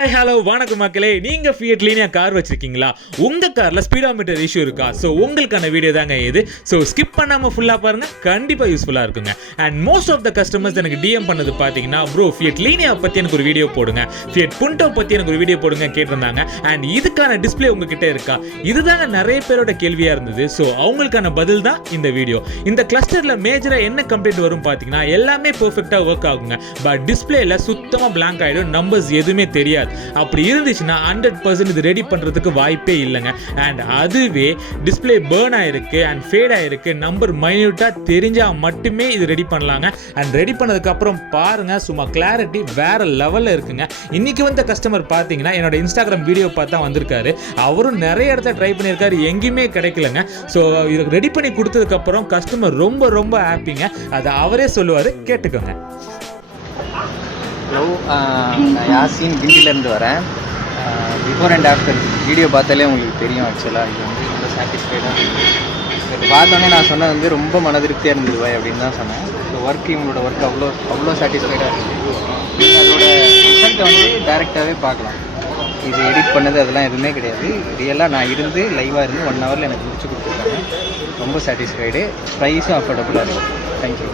Hello வணக்கம் மக்களே, நீங்கள் ஃபியட் லீனியா கார் வச்சுருக்கீங்களா? உங்கள் காரில் ஸ்பீடோமீட்டர் இஷ்யூ இருக்கா? ஸோ உங்களுக்கான வீடியோ தாங்க இது. ஸோ ஸ்கிப் பண்ணாமல் ஃபுல்லாக பாருங்கள், கண்டிப்பாக யூஸ்ஃபுல்லாக இருக்குங்க. And most of the customers எனக்கு டிஎம் பண்ணது பார்த்தீங்கன்னா, ப்ரோ ஃபியட் லீனியா பற்றி எனக்கு ஒரு வீடியோ போடுங்க, ஃபியட் புண்டோ பற்றி எனக்கு ஒரு வீடியோ போடுங்க கேட்டிருந்தாங்க. அண்ட் இதுக்கான டிஸ்பிளே உங்ககிட்ட இருக்கா? இதுதாங்க நிறைய பேரோட கேள்வியாக இருந்தது. ஸோ அவங்களுக்கான பதில் தான் இந்த வீடியோ. இந்த கிளஸ்டரில் மேஜராக என்ன கம்ப்ளைண்ட் வரும் பார்த்தீங்கன்னா, எல்லாமே பெர்ஃபெக்டாக ஒர்க் ஆகுங்க. பட் டிஸ்பிளேல சுத்தமாக பிளாங்க் ஆகிடும், நம்பர்ஸ் எதுவுமே தெரியாது. அப்படி இருந்துச்சுன்னா 100% இது ரெடி பண்ணுறதுக்கு வாய்ப்பே இல்லைங்க. அண்ட் அதுவே டிஸ்பிளே பேர்ன் ஆகிருக்கு அண்ட் ஃபேட் ஆகிருக்கு, நம்பர் மைன்யூட்டாக தெரிஞ்சால் மட்டுமே இது ரெடி பண்ணலாங்க. அண்ட் ரெடி பண்ணதுக்கப்புறம் பாருங்கள், சும்மா கிளாரிட்டி வேறு லெவலில் இருக்குங்க. இன்றைக்கி வந்த கஸ்டமர் பார்த்தீங்கன்னா என்னோட இன்ஸ்டாகிராம் வீடியோ பார்த்தா வந்திருக்காரு. அவரும் நிறைய இடத்த ட்ரை பண்ணியிருக்காரு, எங்கேயுமே கிடைக்கலங்க. ஸோ இது ரெடி பண்ணி கொடுத்ததுக்கப்புறம் கஸ்டமர் ரொம்ப ரொம்ப ஹாப்பிங்க. அதை அவரே சொல்லுவார், கேட்டுக்கோங்க. ஹலோ, நான் யாசின் கிண்டிலேருந்து வரேன். பிஃபோர் அண்ட் ஆஃப்டர் வீடியோ பார்த்தாலே உங்களுக்கு தெரியும். ஆக்சுவலாக இது வந்து ரொம்ப சாட்டிஸ்ஃபைடாக இருக்குது. பார்த்தோன்னே நான் சொன்னது ரொம்ப மன திருப்தியாக இருந்தது பாய் அப்படின்னு தான் சொன்னேன். ஸோ இவங்களோட ஒர்க் அவ்வளோ சாட்டிஸ்ஃபைடாக இருக்குது. அதோட ரிசல்ட்டை டேரெக்டாகவே பார்க்கலாம். இது எடிட் பண்ணது அதெல்லாம் எதுவுமே கிடையாது. ரியலாக நான் லைவாக இருந்து 1 ஹவரில் எனக்கு முடிச்சு கொடுத்துருக்காங்க. ரொம்ப சாட்டிஸ்ஃபைடு. ப்ரைஸும் அஃபோர்டபுளாக இருக்குது. தேங்க்யூ.